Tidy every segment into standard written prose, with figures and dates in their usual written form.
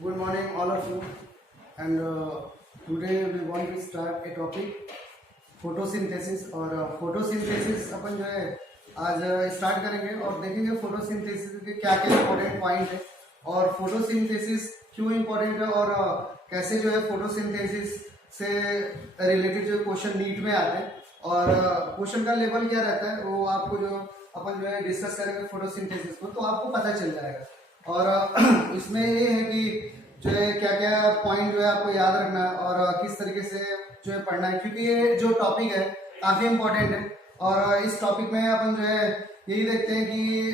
Good morning, all of you. And today we want to start a topic photosynthesis और photosynthesis अपन जो है आज start करेंगे और देखेंगे फोटोसिंथेसिस के क्या क्या इंपॉर्टेंट पॉइंट है और फोटोसिंथेसिस क्यों इंपॉर्टेंट है और कैसे जो है फोटोसिंथेसिस से रिलेटेड जो क्वेश्चन नीट में आते हैं और क्वेश्चन का लेवल क्या रहता है वो आपको जो अपन जो है डिस्कस करेंगे फोटोसिंथेसिस को तो आपको पता चल जाएगा। और इसमें ये है कि जो है क्या क्या पॉइंट जो है आपको याद रखना है और किस तरीके से जो है पढ़ना है, क्योंकि ये जो टॉपिक है काफी इम्पोर्टेंट है। और इस टॉपिक में अपन जो है यही देखते हैं कि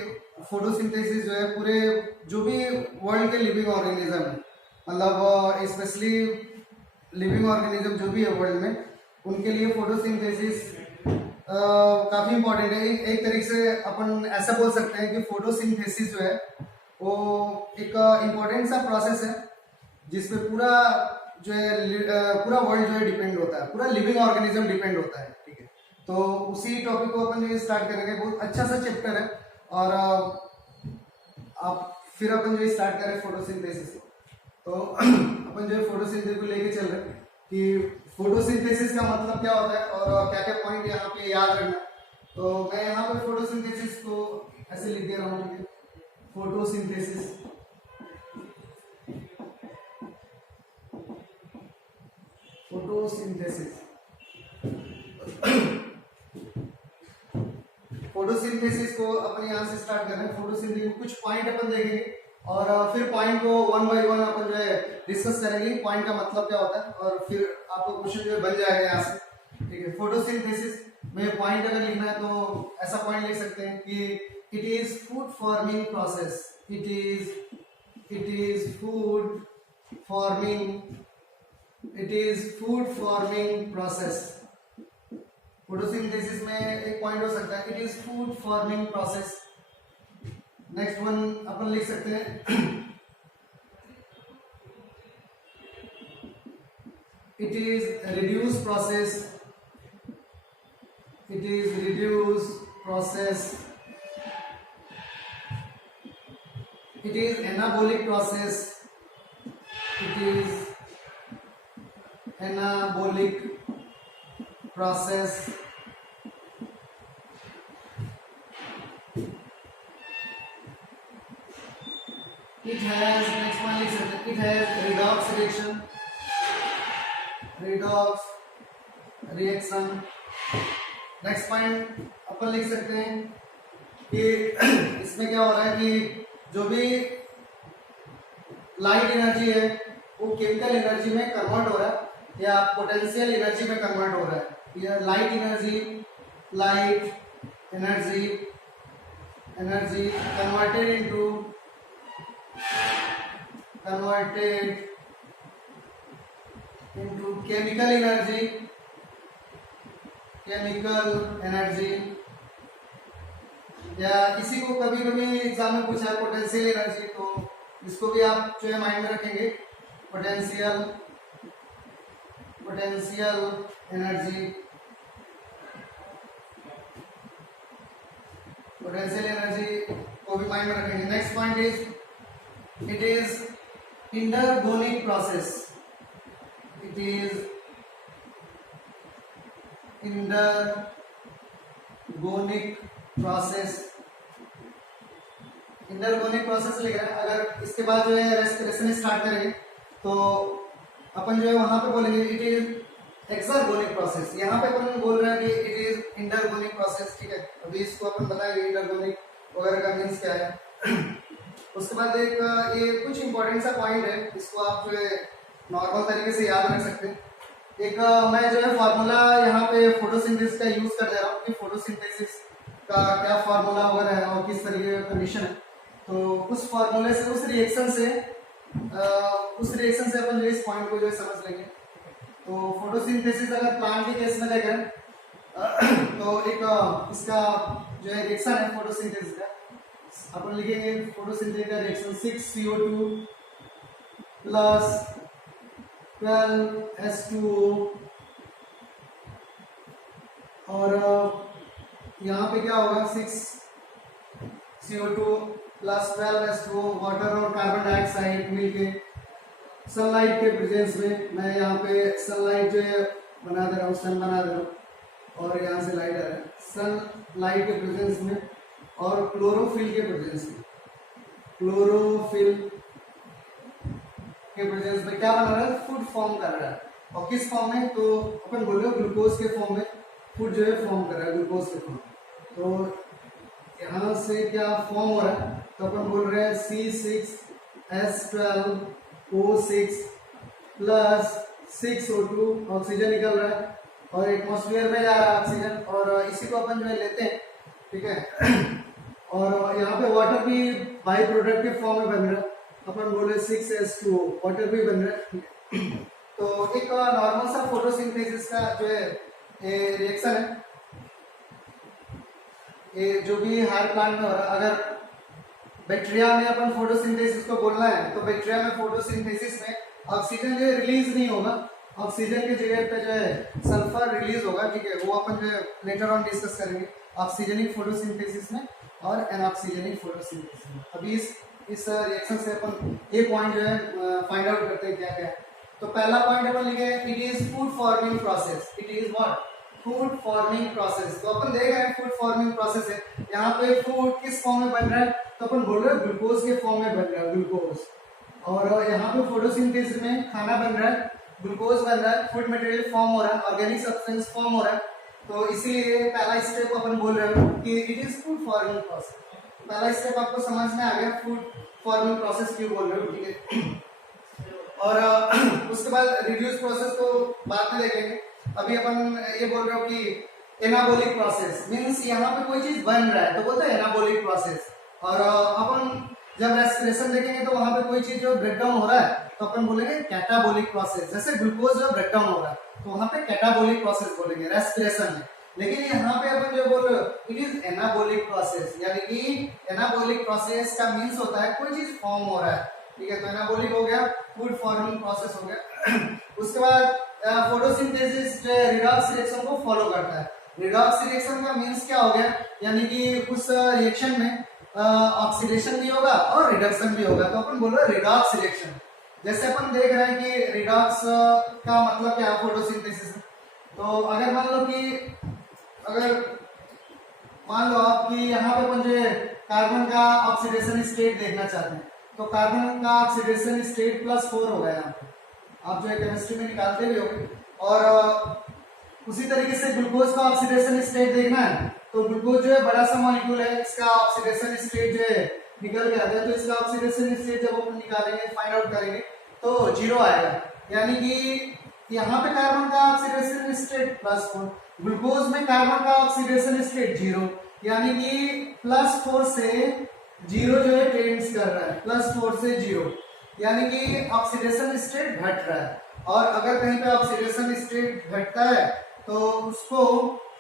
फोटोसिंथेसिस जो है पूरे जो भी वर्ल्ड के लिविंग ऑर्गेनिज्म है, मतलब स्पेशली लिविंग ऑर्गेनिज्म जो भी है वर्ल्ड में, उनके लिए फोटोसिंथेसिस काफी इंपॉर्टेंट है। एक तरीके से अपन ऐसा बोल सकते हैं कि फोटोसिंथेसिस जो है वो एक इम्पोर्टेंट सा प्रोसेस है जिसपे पूरा जो है पूरा वर्ल्ड जो है डिपेंड होता है, पूरा लिविंग ऑर्गेनिज्म डिपेंड होता है। ठीक है, तो उसी टॉपिक को अपन जो स्टार्ट करेंगे। बहुत अच्छा सा चैप्टर है और आप फिर अपन जो स्टार्ट करें फोटोसिंथेसिस को। तो अपन जो है फोटोसिंथेसिस को लेके चल रहे हैं कि फोटोसिंथेसिस का मतलब क्या होता है और क्या क्या पॉइंट यहाँ पे याद रखना। तो मैं यहाँ पे फोटोसिंथेसिस को ऐसे लिख दे रहा हूँ। ठीक है, फोटोसिंथेसिस फोटोसिंथेसिस फोटोसिंथेसिस को अपन यहाँ से स्टार्ट कर रहे हैं। फोटोसिंथेसिस कुछ पॉइंट अपन देखेंगे और फिर पॉइंट को वन बाय वन अपन जो है डिस्कस करेंगे, पॉइंट का मतलब क्या होता है और फिर आपको क्वेश्चन जो है बन जाएगा यहाँ से। ठीक है, फोटोसिंथेसिस में पॉइंट अगर लिखना है तो ऐसा पॉइंट लिख सकते हैं कि it is food forming process. It is food forming process. Photosynthesis में एक पॉइंट हो सकता है it is food forming process. Next one अपन लिख सकते हैं it is reduce process. It is reduce process. It is anabolic process. It is anabolic process। It has, next one लिख सकते हैं, it has redox reaction। Next point अपन लिख सकते हैं कि इसमें क्या हो रहा है कि जो भी लाइट एनर्जी है वो केमिकल एनर्जी में कन्वर्ट हो रहा है या पोटेंशियल एनर्जी में कन्वर्ट हो रहा है। या light energy converted into chemical energy. या इसी को कभी कभी एग्जाम में पूछा है पोटेंशियल एनर्जी, तो इसको भी आप जो है माइंड में रखेंगे। पोटेंशियल एनर्जी को भी माइंड में रखेंगे। Next point is it is endergonic process. It is endergonic process लिख रहे हैं। अगर इसके बाद जो है रेस्पिरेशन स्टार्ट करेंगे तो अपन जो है वहां पे बोलेंगे इट इज एक्सरगोनिक प्रोसेस। यहाँ पे अपन बोल रहे हैं कि इट इज इंडरगोनिक प्रोसेस। ठीक है, अभी इसको अपन बताएंगे इंडरगोनिक वगैरह का मीन्स क्या है। उसके बाद एक ये कुछ इंपॉर्टेंट सा पॉइंट है, इसको आप जो है नॉर्मल तरीके से याद रख सकते हैं। एक मैं जो है फार्मूला यहाँ पे फोटोसिंथेसिस का यूज कर दे रहा हूँ कि फोटोसिंथेसिस का क्या फार्मूला वगैरह है और किस तरीके का कंडीशन है। तो उस फार्मूले से उस रिएक्शन से अपन जो इस पॉइंट को जो है समझ लेंगे। तो फोटोसिंथेसिस अगर प्लांट के केस में देखें तो एक इसका जो है रिएक्शन है फोटोसिंथेसिस का, अपन लिखेंगे फोटोसिंथेसिस का रिएक्शन 6CO2 प्लस 12H2O और यहाँ पे क्या होगा 6CO2 प्लस 12H2O वाटर और कार्बन डाइऑक्साइड मिलके सनलाइट के प्रेजेंस में मैं यहाँ पे सनलाइट जो है बना दे रहा हूँ, सन बना दे रहा हूँ और यहाँ से लाइट आ रहा है सनलाइट के प्रेजेंस में, और क्लोरोफिल के प्रेजेंस में, क्लोरोफिल के प्रेजेंस में क्या बना रहा है, फूड फॉर्म कर रहा है। और किस फॉर्म में, तो अपन बोल रहे हो ग्लूकोज के फॉर्म में फूड जो है फॉर्म कर रहा है, ग्लूकोज के फॉर्म। तो यहाँ से क्या फॉर्म हो रहा है, तो अपन बोल रहे हैं C6H12O6 प्लस 6O2 ऑक्सीजन निकल रहा है और एटमॉस्फेयर में जा रहा है ऑक्सीजन, और इसी को अपन जो है लेते हैं, ठीक है। और यहाँ पे वाटर भी बाई प्रोडक्ट के फॉर्म में बन रहा है, अपन बोले 6H2O वाटर भी बन रहा है। तो एक नॉर्मल सा फोटोसिंथेसिस का जो है रिएक्शन है, ये जो भी हर प्लांट में हो रहा है। अगर बैक्टीरिया में अपन फोटोसिंथेसिस को बोलना है तो बैक्टीरिया में फोटोसिंथेसिस में ऑक्सीजन जो है रिलीज नहीं होगा, ऑक्सीजन की जगह पे जो है सल्फर रिलीज होगा, ठीक है। वो अपन जो है लेटर ऑन डिस्कस करेंगे ऑक्सीजनिक फोटोसिंथेसिस में और एनऑक्सीजनिक फोटोसिंथेसिस में। अभी इस रिएक्शन से अपन ये पॉइंट जो है फाइंड आउट करते हैं क्या क्या है। तो पहला पॉइंट अपन लिखे it is food forming process, it is what, food forming process. तो अपन देख रहे हैं फूड फॉर्मिंग प्रोसेस है, यहाँ पे फूड किस फॉर्म में बन रहा है, तो अपन बोल रहे हैं ग्लूकोज के फॉर्म में बन रहा है, ग्लूकोज। और यहाँ पे फोटोसिंथेसिस में खाना बन रहा है, ग्लूकोज बन रहा है, फूड मटेरियल फॉर्म हो रहा है, ऑर्गेनिक सब्सटेंस फॉर्म हो रहा है। तो इसीलिए पहला स्टेप अपन बोल रहे हो कि it is food forming process. पहला स्टेप आपको समझ में आ गया फूड फॉर्मिंग प्रोसेस क्यों बोल रहे हो, ठीक है। और उसके बाद रिड्यूस प्रोसेस को बाद में देखेंगे। अभी अपन ये बोल रहे हो कि एनाबोलिक प्रोसेस मींस यहाँ पे कोई चीज बन रहा है तो बोलते हैं एनाबोलिक प्रोसेस। और अपन जब रेस्पिरेशन देखेंगे तो वहां पे कोई चीज जो ब्रेक डाउन हो रहा है तो अपन बोलेंगे कैटाबोलिक प्रोसेस। जैसे ग्लूकोज जो ब्रेक डाउन हो रहा है तो वहां पे कैटाबोलिक प्रोसेस बोलेंगे रेस्पिरेशन में। लेकिन यहाँ पे अपन जो बोल रहे हो इट इज एनाबोलिक प्रोसेस, यानी कि एनाबोलिक प्रोसेस का मीन्स होता है कोई चीज फॉर्म हो रहा है, ठीक है। तो एनाबोलिक हो गया, फूड फॉर्मिंग प्रोसेस हो गया। उसके बाद फोटोसिंथेसिस जो रिडॉक्स रिएक्शन को फॉलो करता है। रिडॉक्स रिएक्शन का मीन्स क्या हो गया, यानी कि उस रिएक्शन में ऑक्सीडेशन भी होगा और रिडक्शन भी होगा, तो अपन बोल रहे हैं रिडॉक्स रिएक्शन। जैसे अपन देख रहे हैं कि रिडॉक्स का मतलब क्या है, फोटोसिंथेसिस। तो अगर मान लो आप कि यहाँ पे अपन जो है कार्बन का ऑक्सीडेशन स्टेट देखना चाहते हैं, तो कार्बन का ऑक्सीडेशन स्टेट +4 होगा यहाँ पे, आप जो है केमिस्ट्री में निकालते भी होंगे। और उसी तरीके से ग्लूकोज का ऑक्सीडेशन स्टेट देखना है तो ग्लूकोज जो है बड़ा सा मॉलिक्यूल है, इसका ऑक्सीडेशन स्टेट जो है निकल के आता है। तो इसका ऑक्सीडेशन स्टेट जब अपन निकालेंगे फाइंड आउट करेंगे तो 0 आएगा, यानी कि यहाँ पे कार्बन का ऑक्सीडेशन स्टेट +4, ग्लूकोज में कार्बन का ऑक्सीडेशन स्टेट 0, यानी कि +4 से 0 जो है टेंड्स कर रहा है, +4 से 0, यानी कि ऑक्सीडेशन स्टेट घट रहा है। और अगर कहीं पे ऑक्सीडेशन स्टेट घटता है तो उसको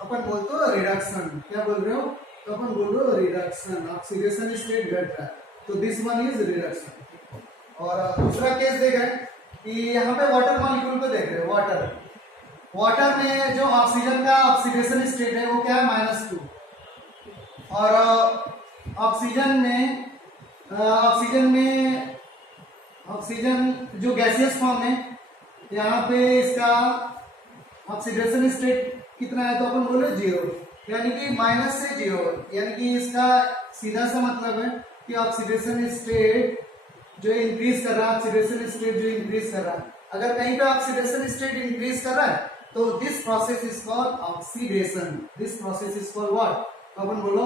अपन बोलते हो रिडक्शन। क्या बोल रहे हो, तो अपन बोल रहे हो रिडक्शन, ऑक्सीडेशन स्टेट घट रहा है, तो दिस वन इज रिडक्शन। और दूसरा केस देख रहे हैं कि यहाँ पे वाटर मॉलिक्यूल को देख रहे हो, वाटर में जो ऑक्सीजन का ऑक्सीडेशन स्टेट है वो क्या है, -2। और ऑक्सीजन जो गैसियस फॉर्म है यहाँ पे इसका ऑक्सीडेशन स्टेट कितना है, तो अपन बोले 0, यानी कि -0 से 0, यानी कि इसका सीधा सा मतलब है कि ऑक्सीडेशन स्टेट जो इंक्रीज कर रहा है, ऑक्सीडेशन स्टेट जो इंक्रीज कर रहा है। अगर कहीं पे ऑक्सीडेशन स्टेट इंक्रीज कर रहा है तो this process is called oxidation, this process is called what, तो अपन बोलो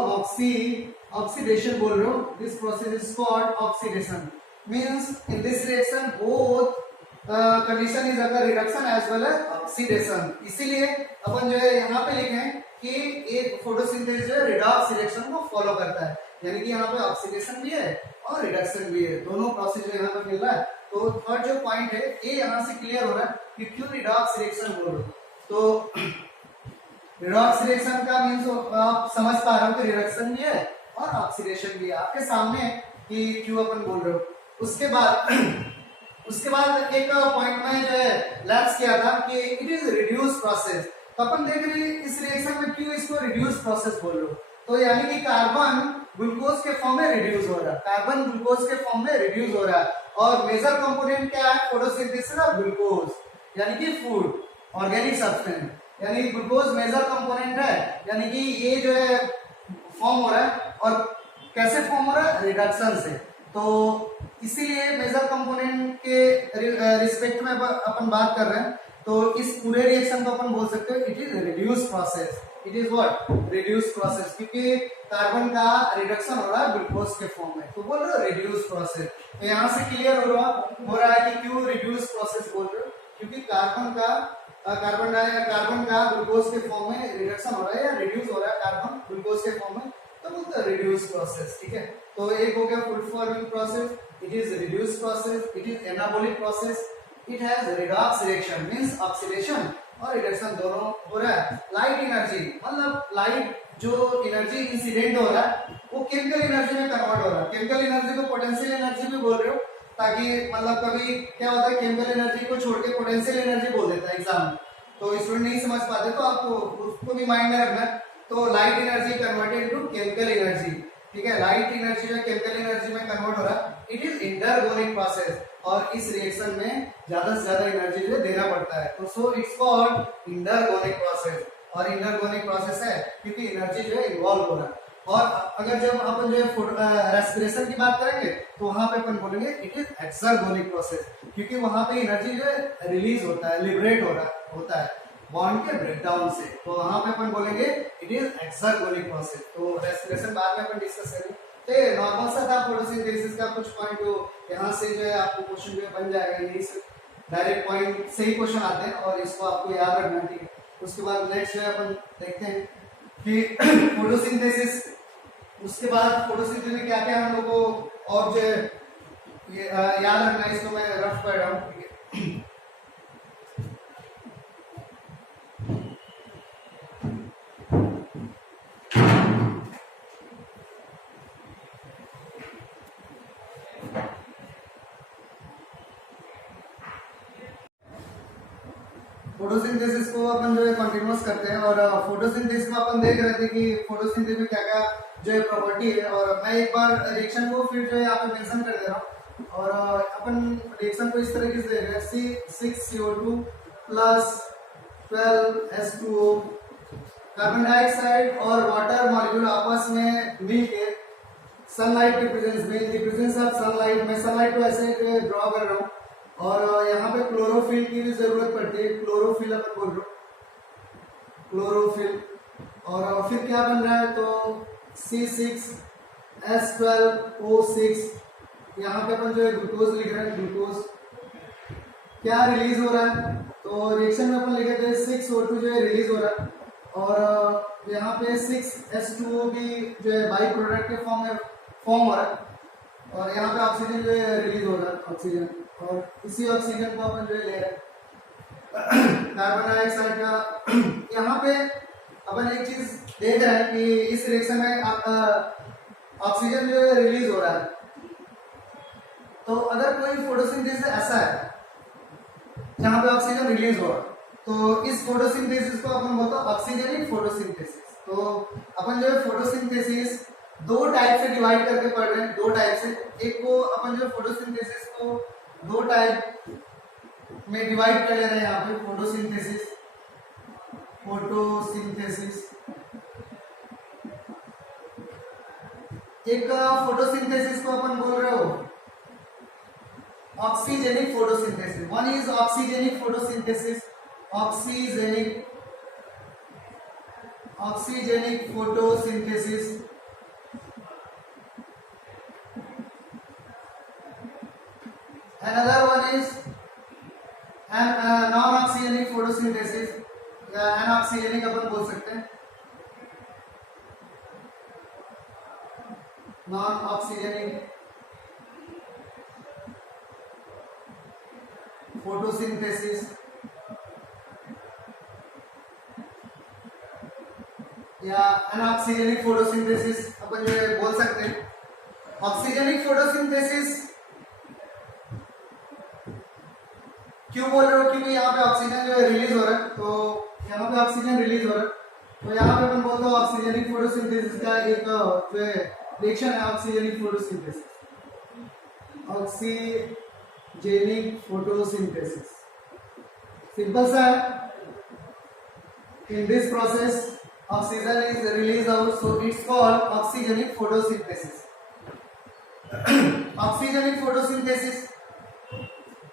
ऑक्सीडेशन बोल रहे हो, this process is called oxidation. Means in this reaction both condition is अगर reduction as well as oxidation. इसीलिए अपन जो है यहाँ पे लिखे हैं कि एक फोटोसिंथेसिस जो है रिडॉक्स रिएक्शन को फॉलो करता है, यानी कि यहाँ पे ऑक्सीडेशन भी है और रिडक्शन भी है, दोनों प्रोसेस जो यहाँ पे मिल रहा है। तो थर्ड जो पॉइंट है ये यहाँ से क्लियर हो रहा है कि क्यों रिडॉक्स रिएक्शन बोल रहे हो। तो रिडॉक्स रिएक्शन का मीन्स आप समझ पा रहे हो कि रिडक्शन भी है और ऑक्सीडेशन भी है, आपके सामने कि क्यों अपन बोल रहे हो। उसके बाद एक पॉइंट में जो है लैप्स किया था कि इट इज रिड्यूस प्रोसेस। तो अपन देख रहे हैं इस रिएक्शन में क्यों इसको रिड्यूस प्रोसेस बोल रहे हो, तो यानी कि कार्बन ग्लूकोज के फॉर्म में रिड्यूस हो रहा है, कार्बन ग्लूकोज के फॉर्म में रिड्यूस हो रहा है। और मेजर कंपोनेंट क्या है फोटोसिंथेसिस ऑफ ग्लूकोज, यानी कि फूड ऑर्गेनिक सब्सटेंस, यानी ग्लूकोज मेजर कंपोनेंट है, यानी कि ये जो है फॉर्म हो रहा है। और कैसे फॉर्म हो रहा है, रिडक्शन से। तो इसीलिए मेजर कंपोनेंट के रिस्पेक्ट में अपन बात कर रहे हैं। तो इस पूरे रिएक्शन को अपन बोल सकते हैं it is reduce process, it is what reduce process, क्योंकि कार्बन का रिडक्शन हो रहा है ग्लूकोज के फॉर्म में, तो बोल रहे हो रिड्यूस प्रोसेस। तो यहाँ से क्लियर हो रहा है कि क्यों रिड्यूस प्रोसेस बोल रहे हो, क्योंकि कार्बन का ग्लूकोज के फॉर्म में रिडक्शन हो रहा है या रिड्यूस हो रहा है कार्बन ग्लूकोज के फॉर्म में, तो बोलते हैं रिड्यूस प्रोसेस। ठीक है, तो एक हो गया food forming process, it is reduce process, it is anabolic process, it has redox reaction means oxidation और रिडक्शन दोनों हो रहा है। लाइट एनर्जी मतलब लाइट जो एनर्जी इंसिडेंट हो रहा है वो केमिकल एनर्जी में कन्वर्ट हो रहा है। केमिकल एनर्जी को पोटेंशियल एनर्जी भी बोल रहे हो, ताकि मतलब कभी क्या होता है केमिकल एनर्जी को छोड़ के पोटेंशियल एनर्जी बोल देता है एग्जाम में, तो स्टूडेंट नहीं समझ पाते, तो आपको उसको भी माइंड में रखना है। तो light energy converted to chemical energy, ठीक है, लाइट एनर्जी जो केमिकल एनर्जी में कन्वर्ट हो रहा है, इट इज इंटरगोनिक प्रोसेस। और इस रिएक्शन में ज्यादा से ज्यादा एनर्जी जो देना पड़ता है, तो सो इट्स कॉल्ड इंटरगोनिक प्रोसेस। और इंटरगोनिक प्रोसेस है क्योंकि एनर्जी जो है इन्वॉल्व हो रहा है। और अगर जब अपन जो है रेस्पिरेशन की बात करेंगे तो वहां पे अपन बोलेंगे इट इज एक्सरगोनिक प्रोसेस, क्योंकि वहां पे एनर्जी जो है रिलीज होता है, लिबरेट हो रहा होता है बॉन्ड के ब्रेकडाउन से, तो वहां पे अपन बोलेंगे इट इज एक्सरगोनिक प्रोसेस। तो रेस्पिरेशन बाद में अपन डिस्कस करेंगे। तो नॉर्मल सा था फोटोसिंथेसिस का कुछ पॉइंट, तो यहाँ से जो है आपको क्वेश्चन जो बन जाएगा, यही से डायरेक्ट पॉइंट से ही क्वेश्चन आते हैं और इसको आपको याद रखना, ठीक है। उसके बाद नेक्स्ट जो है अपन देखते हैं कि फोटोसिंथेसिस, उसके बाद फोटोसिंथेसिस में क्या क्या हम लोग को और जो है ये याद रखना है, इसको मैं रफ कर रहा हूँ, ठीक है। फोटोसिंथेसिस को अपन जो है कंटिन्यूअस करते हैं, और फोटोसिंथेसिस में अपन देख रहे थे कि फोटोसिंथेसिस में क्या क्या जो है प्रॉपर्टी है। और मैं एक बार रिएक्शन को फिर जो है यहाँ पे मेंशन कर दे रहा हूँ। और अपन रिएक्शन को इस तरीके से देख रहे हैं, C6CO2 plus 12H2O, carbon dioxide और वाटर मॉलिक्यूल आपस में मिलके सनलाइट के प्रेजेंस ऑफ सनलाइट, मैं सनलाइट को ऐसे ड्रॉ कर रहा हूँ। और यहाँ पे क्लोरोफिल की भी जरूरत पड़ती है, क्लोरोफिल अपन बोल रहे हो, क्लोरोफिल। और फिर क्या बन रहा है, तो C6H12O6, यहाँ पे अपन जो है ग्लूकोज लिख रहे हैं, ग्लूकोज क्या रिलीज हो रहा है, तो रिएक्शन में अपन लिखे थे 6O2 जो है रिलीज हो रहा है। और यहाँ पे 6H2O भी जो है बाई प्रोडक्ट के फॉर्म हो रहा है। और यहाँ पे ऑक्सीजन जो है रिलीज हो रहा है, ऑक्सीजन, और इसी ऑक्सीजन को अपन जो है ले रहे हैं कार्बन डाइऑक्साइड का। यहाँ पे अपन एक चीज देख रहे हैं कि इस रिएक्शन में ऑक्सीजन जो है रिलीज हो रहा है। तो अगर कोई फोटोसिंथेसिस ऐसा है जहाँ पे ऑक्सीजन रिलीज हो रहा है, तो इस फोटोसिंथेसिस को अपन बोलते हैं ऑक्सीजनिक फोटोसिंथेसिस। तो अपन जो है फोटोसिंथेसिस दो टाइप से डिवाइड करके पढ़ रहे हैं, दो टाइप से। एक को अपन जो फोटोसिंथेसिस को दो टाइप में डिवाइड कर ले रहे हैं यहाँ पे, फोटोसिंथेसिस एक फोटोसिंथेसिस को अपन बोल रहे हो oxygenic photosynthesis. One is oxygenic photosynthesis, oxygenic photosynthesis. Another one is non-oxygenic photosynthesis, या अनऑक्सीजेनिक अपन बोल सकते हैं, non-oxygenic फोटोसिंथेसिस या अनऑक्सीजेनिक फोटोसिंथेसिस अपन जो है बोल सकते हैं। ऑक्सीजेनिक फोटोसिंथेसिस क्यों बोल रहे हो, क्योंकि यहाँ पे ऑक्सीजन जो है रिलीज हो रहा है, तो यहाँ पे ऑक्सीजन रिलीज हो रहा है, तो यहाँ पे अपन बोलते हैं ऑक्सीजनिक फोटोसिंथेसिस का एक जो है रिएक्शन है oxygenic photosynthesis. Oxygenic photosynthesis simple सा है। In this process oxygen is release out, so it's called oxygenic photosynthesis. Oxygenic photosynthesis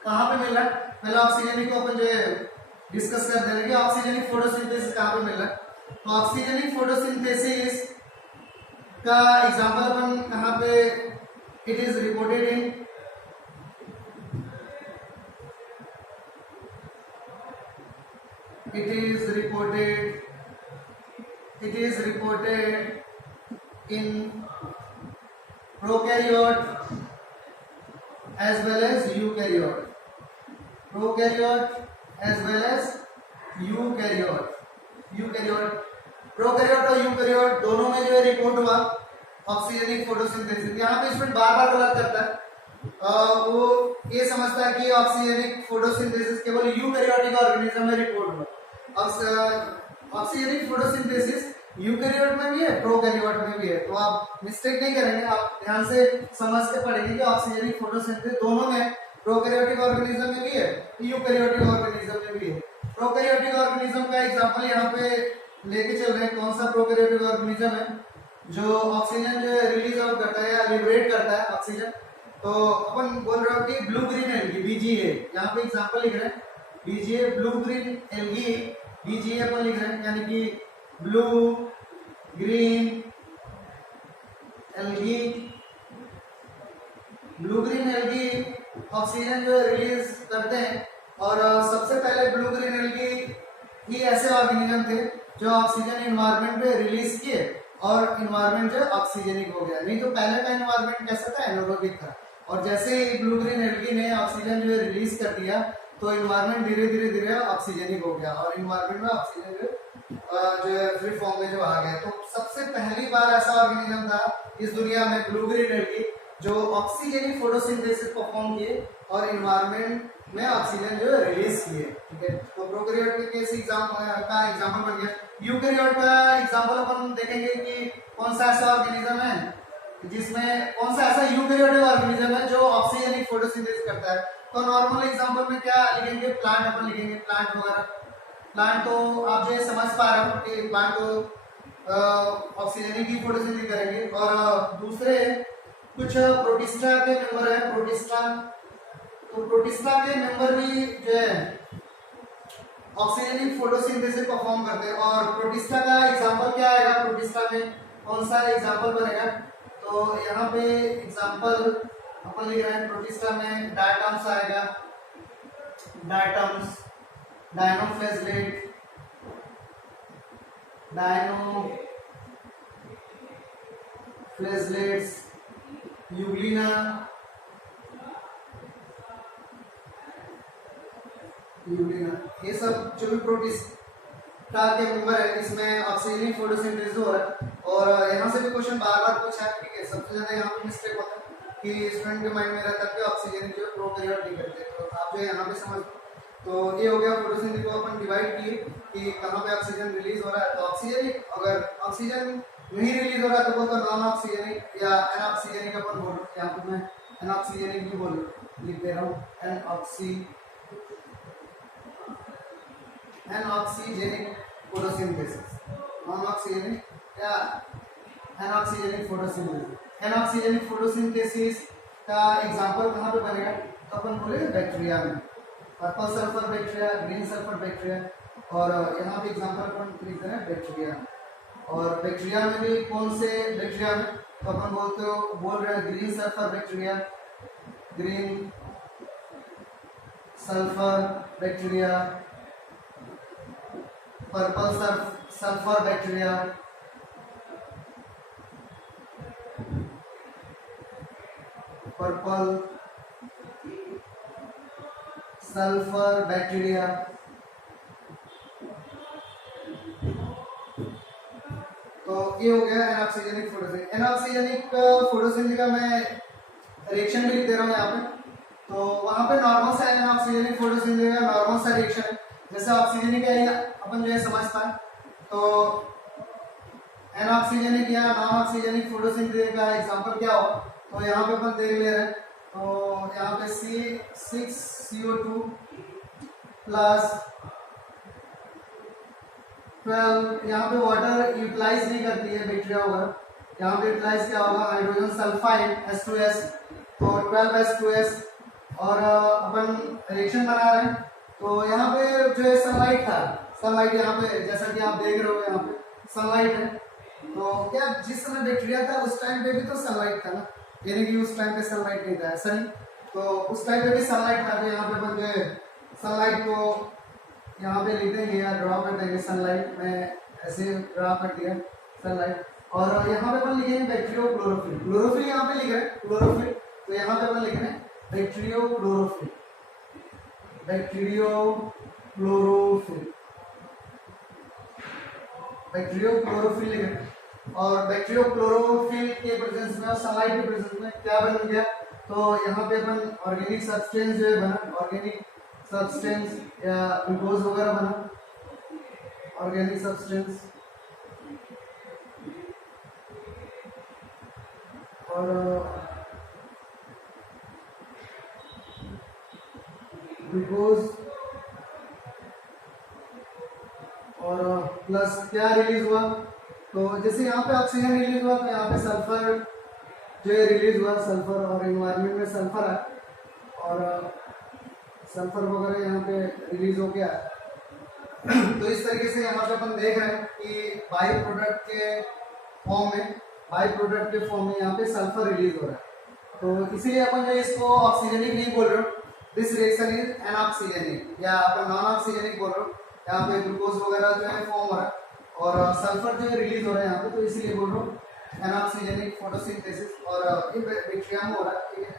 कहाँ पे मिल रहा है? पहले ऑक्सीजनिक को अपन जो है डिस्कस कर देंगे कि ऑक्सीजनिक फोटोसिंथेसिस कहाँ पे मिल रहा है। तो ऑक्सीजनिक फोटोसिंथेसिस का एग्जांपल अपन कहाँ पे it is reported in it is reported in prokaryote as well as eukaryote, prokaryote और यूकैरियोट दोनों में जो है रिपोर्ट हुआ ऑक्सीजनिक फोटोसिंथेसिस। यहाँ पे स्टूडेंट बार बार गलत करता है, वो ये समझता है कि ऑक्सीजनिक फोटोसिंथेसिस केवल यूकैरियोटिक ऑर्गेनिज्म में रिपोर्ट हुआ। ऑक्सीजनिक फोटोसिंथेसिस यूकैरियोट में भी है, प्रोकैरियोट में भी है। तो आप मिस्टेक नहीं करेंगे, आप ध्यान से समझ के पढ़ेंगे कि ऑक्सीजनिक फोटोसिंथेसिस दोनों में, प्रोकैरियोटिक ऑर्गेनिज्म में भी है, यूकैरियोटिक ऑर्गेनिज्म में भी है। प्रोकैरियोटिक ऑर्गेनिज्म का एग्जांपल यहाँ पे लेके चल रहे हैं। कौन सा प्रोकैरियोटिक ऑर्गेनिज्म है जो ऑक्सीजन जो है रिलीज आउट करता है या लिबरेट करता है ऑक्सीजन? तो अपन बोल रहे हो कि ब्लू ग्रीन एल्गी, बीजीए, यहाँ पे एग्जांपल लिख रहे हैं BGA, blue green algae, BGA अपन लिख रहे हैं, यानी कि blue green algae, blue green algae oxygen जो है रिलीज करते हैं। और सबसे पहले ब्लू ग्रीन एल्गी ही ऐसे ऑर्गेनिज्म थे जो ऑक्सीजन इन्वायरमेंट पे रिलीज किए और इन्वायरमेंट जो ऑक्सीजनिक हो गया। नहीं तो पहले का इन्वायरमेंट कैसा था? एनारोबिक था। और जैसे ही ब्लू ग्रीन एल्गी ने ऑक्सीजन जो है रिलीज कर दिया तो इन्वायरमेंट धीरे धीरे ऑक्सीजनिक हो गया और इन्वायरमेंट में ऑक्सीजन जो है फ्री फॉर्म में जो आ गया। तो सबसे पहली बार ऐसा ऑर्गेनिज्म था इस दुनिया में, ब्लू ग्रीन एल्गी, जो ऑक्सीजनिक फोटोसिंथेसिस परफॉर्म किए और इन्वायरमेंट में ऑक्सीजन जो है रिलीज किए। ठीक है, तो प्रोकैरियोट के केस का एग्जांपल बन गया। यूकैरियोट का एग्जांपल अपन देखेंगे कि कौन सा ऐसा ऑर्गेनिज्म है जिसमें, कौन सा ऐसा यूकैरियोटिक ऑर्गेनिज्म है जो ऑक्सीजनिक फोटोसिंथेसिस करता है। तो नॉर्मल एग्जांपल में क्या लिखेंगे? प्लांट अपन लिखेंगे, प्लांट वगैरह। प्लांट तो आप जो समझ पा रहे हो कि प्लांट तो ऑक्सीजनिक की फोटोसिंथेसिस करेंगे। और दूसरे कुछ प्रोटिस्टा के मेंबर है, प्रोटिस्टा, तो प्रोटिस्टा के मेंबर भी जो है ऑक्सीजनिक फोटोसिंथेसिस परफॉर्म करते हैं। और प्रोटिस्टा का एग्जांपल क्या आएगा? प्रोटिस्टा में कौन सा एग्जांपल बनेगा? तो यहाँ पे एग्जांपल अपन लिख रहे हैं, प्रोटिस्टा में डायटम्स आएगा, डायटम्स, डायनोफ्लेजलेट, डायनोफ्लेजलेट्स, यूग्लिना, ये सब जो भी प्रोटिस्टा के मेंबर है इसमें ऑक्सीजनिक फोटोसिंथेसिस हो रहा है। और यहाँ से भी क्वेश्चन बार बार पूछा है। ठीक है, सबसे ज्यादा यहाँ पे मिस्टेक होता है कि स्टूडेंट के माइंड में रहता है कि ऑक्सीजन जो प्रोकैरियोट नहीं करते। तो आप जो है यहाँ पे समझ, तो ये हो गया फोटोसिंथेसिस को अपन डिवाइड किए कि कहाँ पे ऑक्सीजन रिलीज हो रहा है। तो ऑक्सीजनिक, अगर ऑक्सीजन नहीं रिलीज हो रहा है तो बोलता नॉन ऑक्सीजनिक या एनऑक्सीजनिक अपन बोल रहे हैं। यहाँ पे मैं एनऑक्सीजनिक भी बोल लिख दे रहा हूँ, एनऑक्सीजनिक फोटोसिंथेसिस, नॉन ऑक्सीजनिक या एनऑक्सीजनिक फोटोसिंथेसिस। एनऑक्सीजनिक फोटोसिंथेसिस का एग्जांपल कहाँ पे बनेगा? तो अपन बोलेंगे बैक्टीरिया में, purple sulphur bacteria, green sulphur bacteria. और यहाँ पे एग्जांपल अपन लिख रहे हैं बैक्टीरिया। और बैक्टीरिया में भी कौन से बैक्टीरिया में? तो अपन बोल रहे हैं green sulphur bacteria, green sulphur bacteria, purple sulphur bacteria, purple sulphur bacteria. तो ये हो गया एनऑक्सीजनिक फोटोसिंथेसिस। एनऑक्सीजनिक फोटोसिंथेसिस का मैं रिएक्शन भी लिख दे रहा हूँ यहाँ पे। तो वहाँ पे नॉर्मल सा एनऑक्सीजनिक फोटोसिंथेसिस का नॉर्मल सा रिएक्शन है, जैसे ऑक्सीजनिक है अपन जो है समझ पाए। तो एनऑक्सीजनिक या नॉन ऑक्सीजनिक फोटोसिंथेसिस का एग्जांपल क्या हो, तो यहाँ पे अपन देख ले रहे हैं। तो यहाँ पे C6CO2 प्लस 12, यहाँ पे वाटर यूटिलाइज नहीं करती है बैक्टीरिया वगैरह, यहाँ पे यूटिलाइज क्या होगा, हाइड्रोजन सल्फाइड H2S, तो 12H2S, और अपन रिएक्शन बना रहे हैं। तो यहाँ पे जो है सनलाइट था, सनलाइट यहाँ पे जैसा कि आप देख रहे हो यहाँ पे सनलाइट है। तो क्या जिस समय बैक्टीरिया था उस टाइम पे भी तो सनलाइट था ना, यानी कि उस टाइम पे सनलाइट नहीं था, ऐसा नहीं, तो उस टाइम पे भी सनलाइट था। तो यहाँ पे अपन जो है सनलाइट को यहाँ पे लिख देंगे या ड्रॉ कर देंगे, सनलाइट में ऐसे ड्रॉ कर दिया सनलाइट, और यहाँ पे अपन लिखेंगे बैक्टीरियो क्लोरोफिल, क्लोरोफिल यहाँ पे लिख रहे हैं क्लोरोफिल, तो यहाँ पे अपन लिख रहे हैं bacterio chlorophyll, bacterio chlorophyll, bacterio chlorophyll लिख रहे हैं। और बैक्टीरियो क्लोरोफिल के प्रेजेंस में और सनलाइट के प्रेजेंस में क्या बन गया, तो यहाँ पे अपन ऑर्गेनिक सब्सटेंस जो है बना, ऑर्गेनिक सब्सटेंस या ग्लूकोज वगैरह बना, ऑर्गेनिक सब्सटेंस, और ग्लूकोज, और प्लस क्या रिलीज हुआ, तो जैसे यहाँ पे ऑक्सीजन रिलीज हुआ तो यहाँ पे सल्फर जो है रिलीज हुआ, सल्फर, और इन्वायरमेंट में सल्फर है और सल्फर वगैरह यहाँ पे रिलीज हो गया। तो इस तरीके से यहाँ पे अपन देख रहे हैं कि बाई प्रोडक्ट के फॉर्म में, बाई प्रोडक्ट के फॉर्म में यहाँ पे सल्फर रिलीज हो रहा है। तो इसीलिए अपन जो इसको ऑक्सीजनिक नहीं बोल रहे हो, दिस रिएक्शन इज एनऑक्सीजनिक, या अपन नॉन ऑक्सीजनिक बोल रहे हो, यहाँ पे ग्लूकोज वगैरह जो है फॉर्म हो रहा है और सल्फर जो है रिलीज हो रहा है यहाँ पे, तो इसीलिए बोल रहा हूँ एनऑक्सीजनिक फोटोसिंथेसिस, और ये बैक्टीरिया में हो रहा है, ठीक है।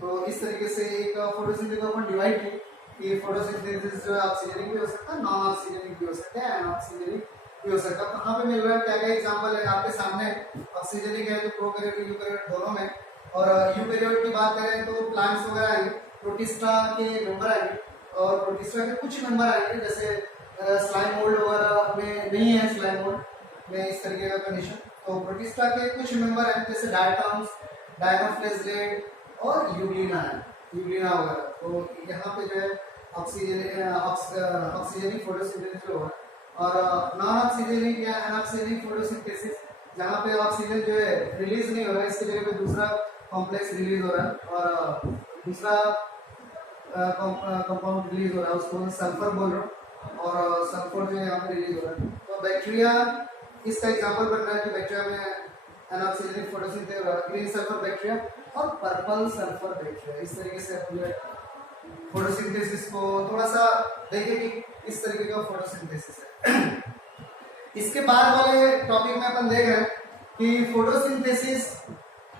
तो इस तरीके से एक फोटोसिंथेसिस को अपन डिवाइड की कि फोटोसिंथेसिस जो है ऑक्सीजनिक भी हो सकता है, नॉन ऑक्सीजनिक भी हो सकता है, एनऑक्सीजनिक भी हो सकता है। तो कहाँ पे मिल रहा है, क्या क्या एग्जांपल है आपके सामने, ऑक्सीजनिक है तो प्रोकैरियोट यूकैरियोट दोनों में, और यूकैरियोट की बात करें तो प्लांट्स वगैरह आएंगे, प्रोटिस्टा के मेंबर आएंगे, और प्रोटिस्टा के कुछ मेंबर आएंगे, जैसे स्लाइम मोल्ड वगैरह में नहीं है, स्लाइम मोल्ड में इस तरीके का कंडीशन, तो प्रोटिस्टा के कुछ मेंबर हैं जैसे डायटम्स, डायनोफ्लेजेलेट और यूग्लिना है, यूग्लिना वगैरह। तो यहाँ पे जो है ऑक्सीजनिक फोटोसिंथेसिस हो रहा है, और नॉन ऑक्सीजनिक या एनऑक्सीजनिक फोटोसिंथेसिस जहाँ पे ऑक्सीजन जो है रिलीज नहीं हो रहा है, इसकी जगह पे दूसरा कॉम्प्लेक्स रिलीज हो रहा है, और दूसरा कंपाउंड रिलीज हो रहा है, उसको सल्फर बोल रहा हूँ, और सल्फर जो है यहाँ पे रिलीज हो रहा है। तो बैक्टीरिया इसका एग्जांपल बन रहा है कि बैक्टीरिया में एनऑक्सीजनिक फोटोसिंथेसिस हो रहा है, ग्रीन सल्फर बैक्टीरिया और पर्पल सल्फर बैक्टीरिया। इस तरीके से अपने फोटोसिंथेसिस को थोड़ा सा देखें कि इस तरीके का फोटोसिंथेसिस है। इसके बाद वाले टॉपिक में अपन देख रहे हैं कि फोटोसिंथेसिस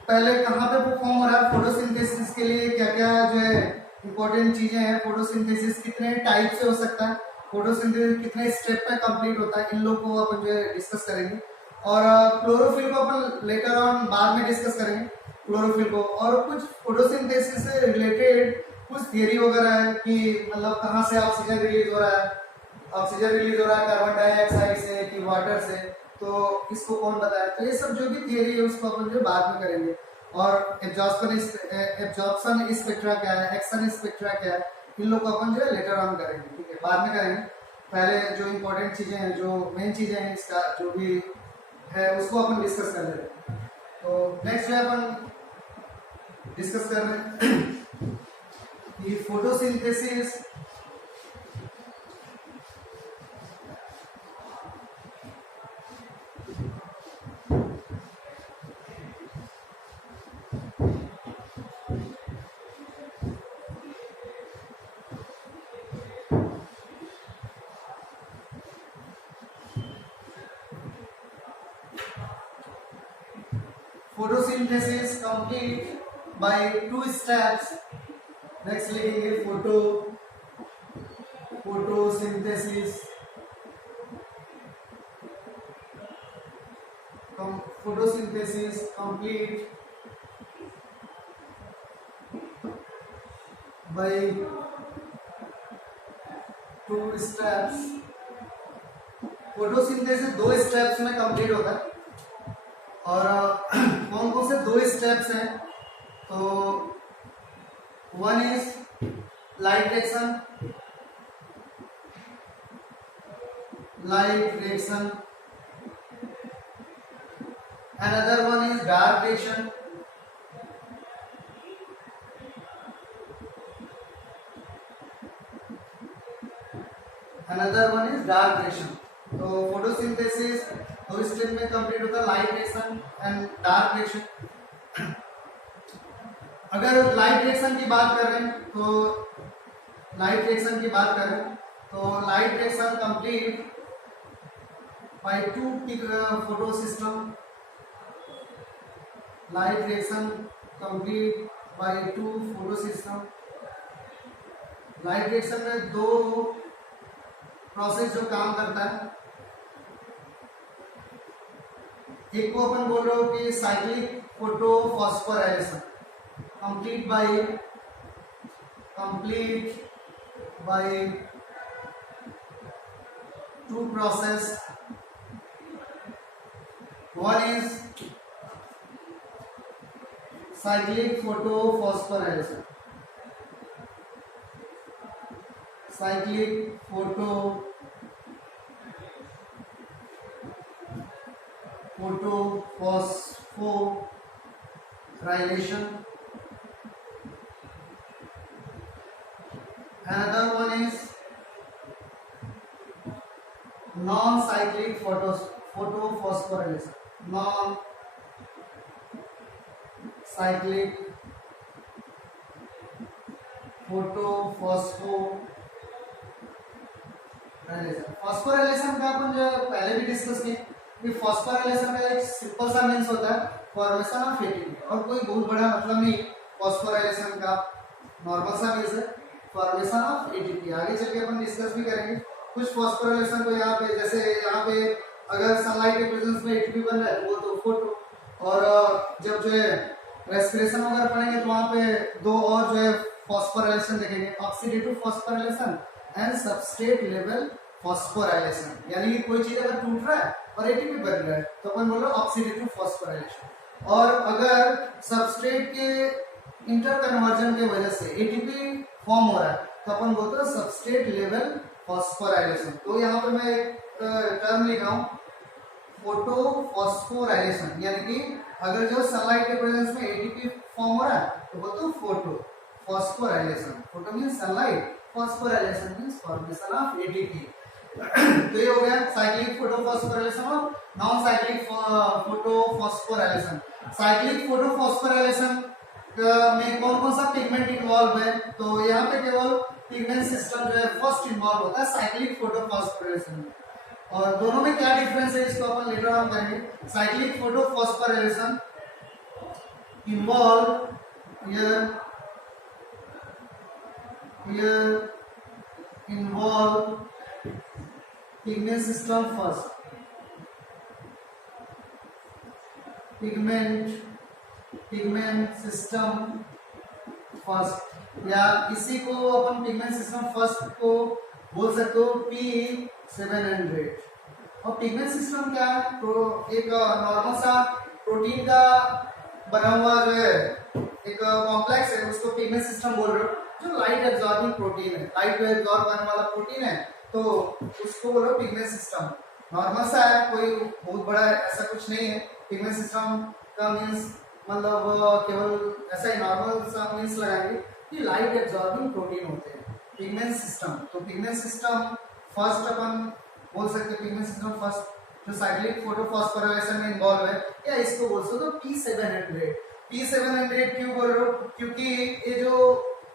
पहले कहाँ पे परफॉर्म हो रहा है, फोटोसिंथेसिस के लिए क्या क्या जो है इंपॉर्टेंट चीजें हैं, फोटोसिंथेसिस कितने टाइप से हो सकता है, फोटोसिंथेसिस कितने स्टेप में कंप्लीट होता है, इन लोग को अपन जो है डिस्कस करेंगे। और क्लोरोफिल को अपन लेटर ऑन बाद में डिस्कस करेंगे, क्लोरोफिल को, और कुछ फोटोसिंथेसिस से रिलेटेड कुछ थियरी वगैरह है कि मतलब कहाँ से ऑक्सीजन रिलीज हो रहा है, ऑक्सीजन रिलीज हो रहा है कार्बन डाइऑक्साइड से कि वाटर से, तो इसको कौन बताया, तो ये सब जो भी थियरी है उसको अपन जो बाद में करेंगे। और एब्जॉर्प्शन स्पेक्ट्रा क्या है, एक्शन स्पेक्ट्रा क्या है, इन लोग को अपन जो है लेटर ऑन करेंगे, ठीक है, बाद में करेंगे। पहले जो इंपॉर्टेंट चीजें हैं, जो मेन चीजें हैं इसका जो भी है उसको अपन डिस्कस कर लेते हैं। तो नेक्स्ट जो है अपन डिस्कस कर रहे हैं कि photosynthesis photosynthesis complete by two steps. Next लिखेंगे photosynthesis complete by two steps। Photosynthesis दो स्टेप्स में कंप्लीट होता है। और कौन कौन से 2 स्टेप्स हैं, तो one is light reaction, another one is dark reaction, तो फोटोसिंथेसिस 2 स्टेप में कंप्लीट होता है, light reaction and dark reaction. अगर लाइट रिएक्शन की बात करें तो light reaction complete by 2 photo system, light reaction complete by 2 photo system। Light reaction में 2 प्रोसेस जो काम करता है, एक को अपन बोल रहे हो कि cyclic photo phosphorylation complete bye 2 process. One is cyclic photophosphorylation, Another one is non-cyclic photophosphorylation, phosphorylation का अपन जो पहले भी डिस्कस किए कि फॉस्फोराइलेशन का एक सिंपल सा मीन्स होता है फॉर्मेशन ऑफ एटीपी, और कोई बहुत बड़ा मतलब नहीं फॉस्फोराइलेशन का, नॉर्मल सा मीन्स है फॉर्मेशन ऑफ एटीपी। आगे चल के अपन डिस्कस भी करेंगे कुछ फॉस्फोराइलेशन को। यहाँ पे जैसे यहाँ पे अगर सनलाइट के प्रेजेंस में एटीपी बन रहा है वो तो फोटो, और जब जो है रेस्पिरेशन वगैरह पढ़ेंगे तो वहाँ पे 2 और जो है फॉस्फोराइलेशन देखेंगे, oxidative phosphorylation and substrate level phosphorylation. यानी कि कोई चीज अगर टूट रहा है और एटीपी बन रहा है तो अपन बोल रहे हैं ऑक्सीडेटिव फॉस्फोराइलेशन, और अगर सबस्ट्रेट के इंटर कन्वर्जन के वजह से एटीपी फॉर्म हो रहा है तो अपन बोलते हैं सबस्ट्रेट लेवल फॉस्फोराइलेशन। तो यहाँ पर मैं एक टर्म लिखा हूँ फोटोफॉस्फोराइलेशन, यानी कि अगर जो सनलाइट के प्रेजेंस में एटीपी फॉर्म हो रहा है तो बोलते हैं photophosphorylation. Photo means sunlight, phosphorylation means formation of ATP. तो ये हो गया साइक्लिक फोटोफॉस्फोराइलेशन और non cyclic photophosphorylation. Cyclic photophosphorylation में कौन कौन सा पिगमेंट इन्वॉल्व है, तो यहाँ पे केवल पिगमेंट सिस्टम जो है फर्स्ट इन्वॉल्व होता है साइक्लिक फोटोफॉस्फोराइलेशन में, और दोनों में क्या डिफरेंस है इसको अपन लेटर ऑन करेंगे। Cyclic photophosphorylation involve involve pigment system first, pigment system first, या इसी को अपन पिगमेंट सिस्टम फर्स्ट को बोल सकते हो P700। और पिगमेंट सिस्टम क्या है, तो एक नॉर्मल सा प्रोटीन का बना हुआ जो है एक कॉम्प्लेक्स है, उसको पिगमेंट सिस्टम बोल रहे हो। जो लाइट एब्जॉर्बिंग प्रोटीन है, लाइट को एब्जॉर्ब करने वाला प्रोटीन है, तो उसको बोलो पिगमेंट सिस्टम। नॉर्मल सा है, कोई बहुत बड़ा ऐसा कुछ नहीं है। पिगमेंट सिस्टम का मीन्स मतलब केवल ऐसा ही नॉर्मल सा मीन्स लगाएंगे कि लाइट एब्जॉर्बिंग प्रोटीन होते हैं पिगमेंट सिस्टम। तो पिगमेंट सिस्टम फर्स्ट अपन बोल सकते हैं, पिगमेंट सिस्टम फर्स्ट जो साइक्लिक फोटोफॉस्फोराइलेशन में इन्वॉल्व है, या इसको बोल सकते हो P700। P700 क्यों बोल रहे हो, क्योंकि ये जो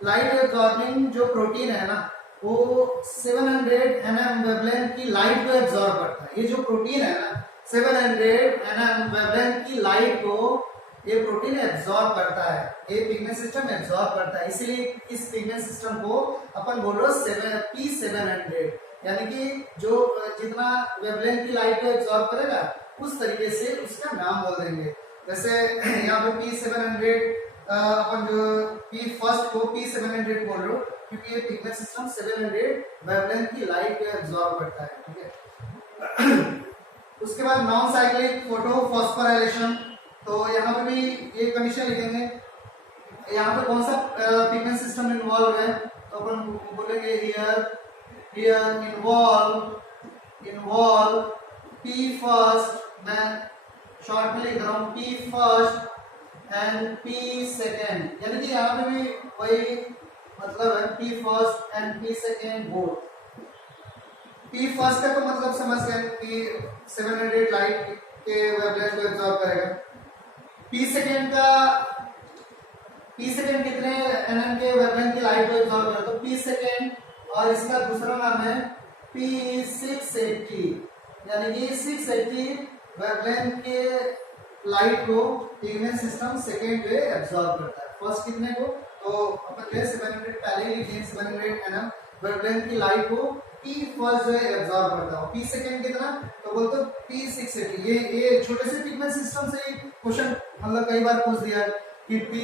लाइट एब्जॉर्बिंग जो प्रोटीन है ना, वो 700 nm वेवलेंथ की लाइट को एब्जॉर्ब करता है। ये जो प्रोटीन है ना 700 nm वेवलेंथ की लाइट को ये प्रोटीन एब्जॉर्ब करता है, ये पिगमेंट सिस्टम एब्जॉर्ब करता है। इसलिए इस पिगमेंट सिस्टम को अपन बोल रहे हो P700, यानी कि जो जितना वेवलेंथ की लाइट को एब्जॉर्ब करेगा उस तरीके से उसका नाम बोल देंगे। जैसे यहाँ पे P700 अपन जो P फर्स्ट को P700 बोल रहे हो क्योंकि ये पिगमेंट सिस्टम 700 वेवलेंथ की लाइट को एब्जॉर्ब करता है। ठीक है, उसके बाद नॉन साइक्लिक फोटो फॉस्फोराइलेशन, तो यहाँ पे भी ये कंडीशन लिखेंगे। यहाँ पे कौन सा पिगमेंट सिस्टम इन्वॉल्व है, तो अपन बोलेंगे हियर इन्वॉल्व पी फर्स्ट, मैं शॉर्ट में लिख रहा हूँ P first and P second, यानी कि यहाँ पे भी वही मतलब है P first and P second both. P first का तो मतलब समझ गए कि 700 लाइट के वेवलेंथ को एब्जॉर्ब करेगा। पी सेकेंड कितने एनएम के वेवलेंथ की लाइट को एब्जॉर्ब करेगा, तो पी सेकेंड, और इसका दूसरा नाम है पी 680, यानी कि 680 वेवलेंथ के लाइट को pigment system second way absorb करता है। फर्स्ट कितने को, तो अपन जो 700 पहले ही लिखे 700 एनएम वेवलेंथ की लाइट को पी फर्स्ट जो है एब्जॉर्ब करता है। पी सेकेंड कितना, तो बोलते पी 680। ये छोटे से पिगमेंट सिस्टम से क्वेश्चन मतलब कई बार पूछ दिया है कि P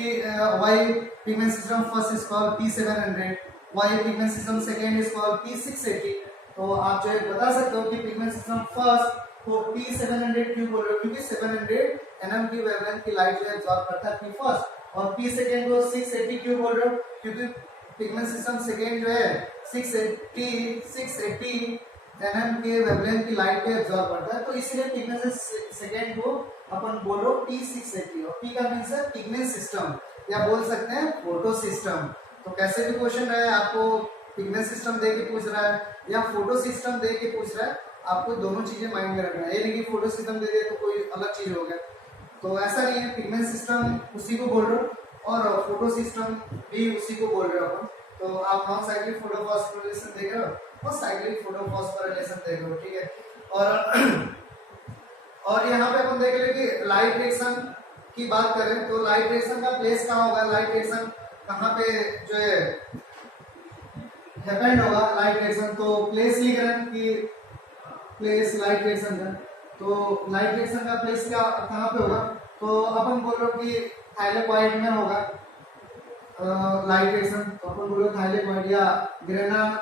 Y pigment system first is called P 700, Y pigment system second is called P 680। तो आप जो है बता सकते हो कि पिगमेंट सिस्टम फर्स्ट को पी 700 क्यों बोल रहे हो, क्योंकि 700 एनएम की वेवलेंथ की लाइट जो एब्जॉर्ब करता है पी फर्स्ट, और पी सेकेंड को 680 क्यों बोल रहे हो, क्योंकि पिगमेंट सिस्टम सेकेंड जो है 680 एनएम के वेवलेंथ की लाइट को एब्जॉर्ब करता है, तो इसलिए पिगमेंट सेकेंड को अपन बोलो पी 680। और पी का मीन्स है पिगमेंट सिस्टम, या बोल सकते हैं फोटो सिस्टम। तो कैसे भी क्वेश्चन रहे, आपको पिगमेंट सिस्टम दे के पूछ रहा है या फोटो सिस्टम दे के पूछ रहा है, आपको दोनों चीजें माइंड में रखना है। ये नहीं कि फोटो सिस्टम दे दिया तो कोई अलग चीज हो गया, तो ऐसा नहीं है। पिगमेंट सिस्टम उसी को बोल रहे हो और फोटो सिस्टम भी उसी को बोल रहे हो अपन। तो आप नॉन साइक्लिक फोटो फॉस्फोराइलेशन देख रहे हो और साइक्लिक फोटो फॉस्फोराइलेशन देख रहे हो, ठीक है। और यहाँ पे अपन देख ले कि लाइट रिएक्शन की बात करें तो लाइट रिएक्शन का प्लेस कहाँ होगा, लाइट रिएक्शन कहाँ पे जो है हैपेंड होगा लाइट रिएक्शन, तो प्लेस लिख रहे हैं कि प्लेस लाइट रिएक्शन का, तो लाइट रिएक्शन का प्लेस क्या कहाँ पे होगा, तो अपन बोल रहे हो कि थाइलेकॉइड में होगा लाइट रिएक्शन, तो अपन बोलो थाइलेकॉइड या ग्रेना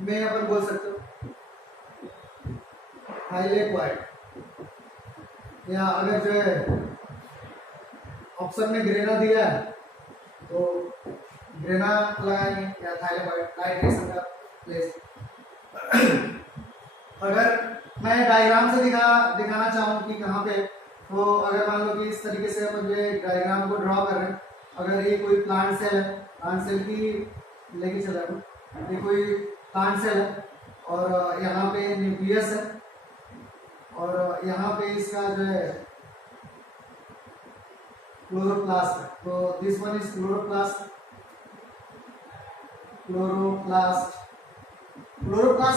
में अपन बोल सकते हो थाइलेकॉइड, या अगर जो है ऑप्शन में ग्रेना दिया है तो ग्रेना लगाएंगे या थाइलेकॉइड लाइट रिएक्शन का प्लेस। अगर मैं डायग्राम से दिखाना चाहूँ कि कहाँ पे, तो अगर मान लो कि इस तरीके से अपन जो डायग्राम को ड्रॉ कर रहे हैं, अगर ये कोई प्लांट सेल है, प्लांट सेल की लेके चला ये कोई प्लांट सेल है और यहाँ पे न्यूक्लियस है और यहाँ पे इसका जो है क्लोरोप्लास्ट है, तो this one is chloroplast. Chloroplast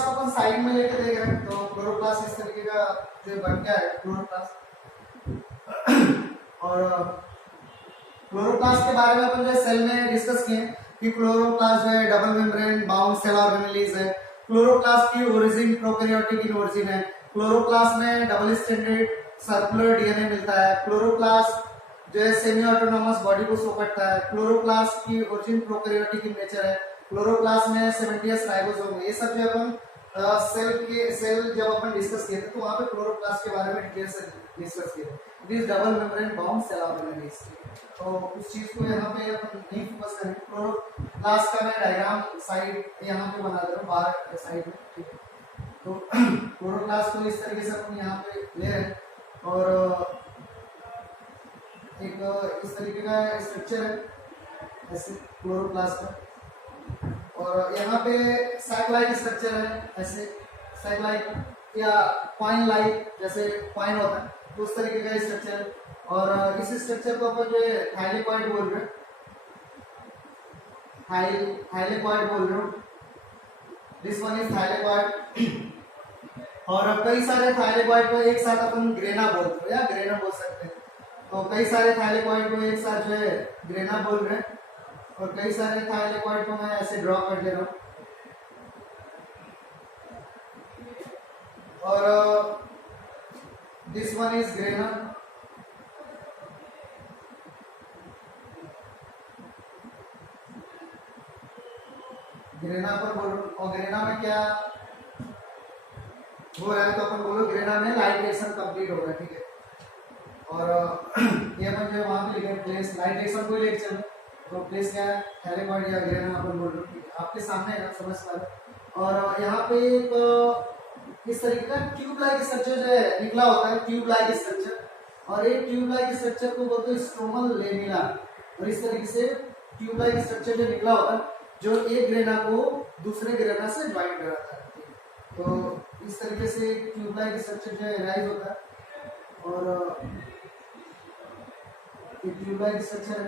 को अपन साइड में लेके देख रहे हैं, तो क्लोरोप्लास्ट इस तरीके का जो बन गया है क्लोरोप्लास्ट। और क्लोरोप्लास्ट के बारे में अपन जो सेल में डिस्कस किए कि क्लोरोप्लास्ट जो है double membrane bound cell organelles है। क्लोरोप्लास्ट की ओरिजिन प्रोकैरियोटिक इन ओरिजिन है। क्लोरोप्लास्ट में डबल स्टैंडर्ड सर्कुलर डीएनए मिलता है। क्लोरोप्लास्ट जो है सेमी ऑटोनोमस बॉडी को शो करता है। क्लोरोप्लास्ट की ओरिजिन प्रोकैरियोटिक इन नेचर है। क्लोरोप्लास्ट में 70s राइबोसोम, ये सब जो अपन सेल जब अपन डिस्कस किए थे तो वहां पे क्लोरोप्लास्ट के बारे में डिटेल से डिस्कस किए थे। It is double membrane bound cell organelles, तो उस चीज को यहाँ पे अपन नहीं फोकस करेंगे। क्लोरोप्लास्ट का मैं डायग्राम साइड यहाँ पे बना दे रहा हूँ बाहर साइड में, ठीक है। तो क्लोरोप्लास्ट को इस तरीके से अपन यहाँ पे ले रहे हैं और एक इस तरीके का स्ट्रक्चर है ऐसे क्लोरोप्लास्ट का, और यहाँ पे सैक लाइक स्ट्रक्चर है ऐसे सैक लाइक या कॉइन लाइक, जैसे कॉइन होता है तो उस तरीके का स्ट्रक्चर है। और इस स्ट्रक्चर को अपन जो है थाइलेकॉइड बोल रहे हैं, थाइलेकॉइड बोल रहे हो, दिस वन इज थाइलेकॉइड। और कई सारे थाइलेकॉइड को एक साथ अपन ग्रेना बोलते हैं या ग्रेना बोल सकते हैं, तो कई सारे थाइलेकॉइड को एक साथ जो है ग्रेना बोल रहे हैं और कई सारे थाइलेकॉइड को मैं ऐसे ड्रॉ कर दे रहा हूँ। और this one is grana, grana पर बोल रहा हूँ। और ग्रेना में क्या हो रहा है तो अपन बोलो ग्रेना में लाइट रिएक्शन कंप्लीट हो रहा है, ठीक है। और ये अपन जो वहाँ पे लिखे प्लेस लाइट रिएक्शन कोई लेक्चर तो प्लेस क्या है थैलेमॉइड या ग्रेना अपन बोल रहे हो, आपके सामने है समझ पा रहे। और यहाँ पे एक इस तरीके का ट्यूब लाइक स्ट्रक्चर जो है निकला होता है, ट्यूब लाइक स्ट्रक्चर, और एक ट्यूब लाइक स्ट्रक्चर को बोलते हैं स्ट्रोमल लेमिना। और इस तरीके से ट्यूब लाइक स्ट्रक्चर जो निकला होता है जो एक ग्रेना को दूसरे ग्रेना से ज्वाइन कराता है। तो इस तरीके से ट्यूब लाइक स्ट्रक्चर जो है राइज होता है। और ट्यूब लाइक स्ट्रक्चर